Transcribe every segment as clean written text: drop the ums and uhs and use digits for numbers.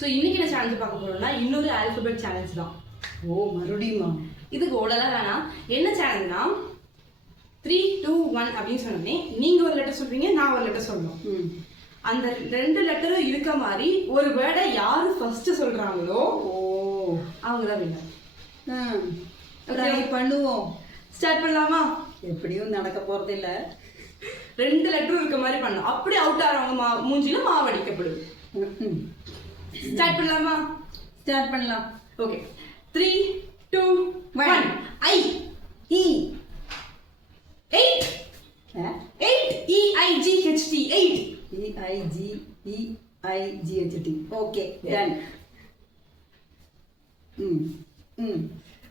So இன்னைக்கு என்ன challenge பார்க்க போறோம்னா இன்னொரு ஆல்பபெட் சேலஞ்ச் தான். ஓ மறுபடியுமா? இதுக்கு ஓடலாம் வேணாம். என்ன சேலஞ்ச்னா 3, 2, 1 அப்படின்னு சொன்னோடனே நீங்க ஒரு லெட்டர் சொல்றீங்க, நான் ஒரு லெட்டர் சொல்லணும். அந்த 2 லெட்டரும் இருக்க மாதிரி ஒரு வேர்டை யாரு ஃபர்ஸ்ட் சொல்றாங்களோ அவங்க தான் வின்னர். ட்ரை பண்ணுவோம். ஸ்டார்ட் பண்ணலாமா? எப்படியும் நடக்க போறது இல்ல. 2 லெட்டரும் இருக்க மாதிரி பண்ணணும். அப்படி அவுட் ஆறவங்க மூஞ்சில மாவடிக்கப்படுது. ஸ்டார்ட் பண்ணலாமா? ஸ்டார்ட் பண்ணலாம். Okay 3, 2, 1 I E 8 EIGHT 8 EIGHT. Okay done.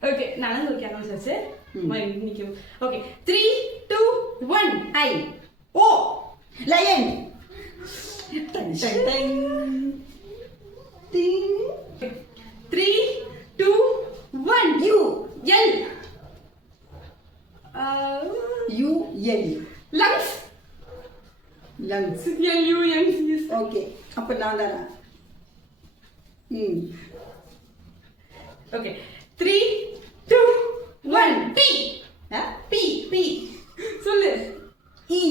Okay நான் ஒரு கேமரா சாச்சு மைண்ட் நிக்கும். Okay 3, 2, 1 I O lion. Done done done 3, 2, 1 U L UL lungs lungs. LUNGS. Okay அப்ப நான் தானா? ஓகே 3, 2, 1 பி பி பி சொல்லு. E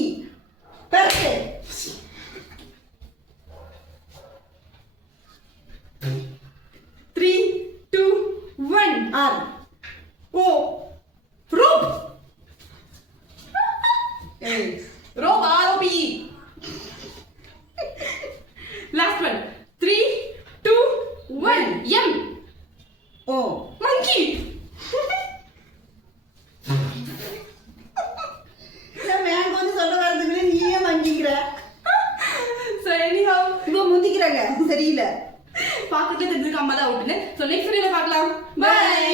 perfect. 3, 2, 1 R O rope A rope ROP. Last one 3, 2, 1 M O monkey. நான் மேங்க வந்து சொல்ல வரதுக்குள்ள நீயே மங்கிக்கிற. So anyhow இப்போ முந்திக்கிறாங்க சரியில்லை. பாக்கத்துல தெரிஞ்சுக்க அம்மா தான் அவுட்னு. So next வீடியோல பார்க்கலாம். Bye.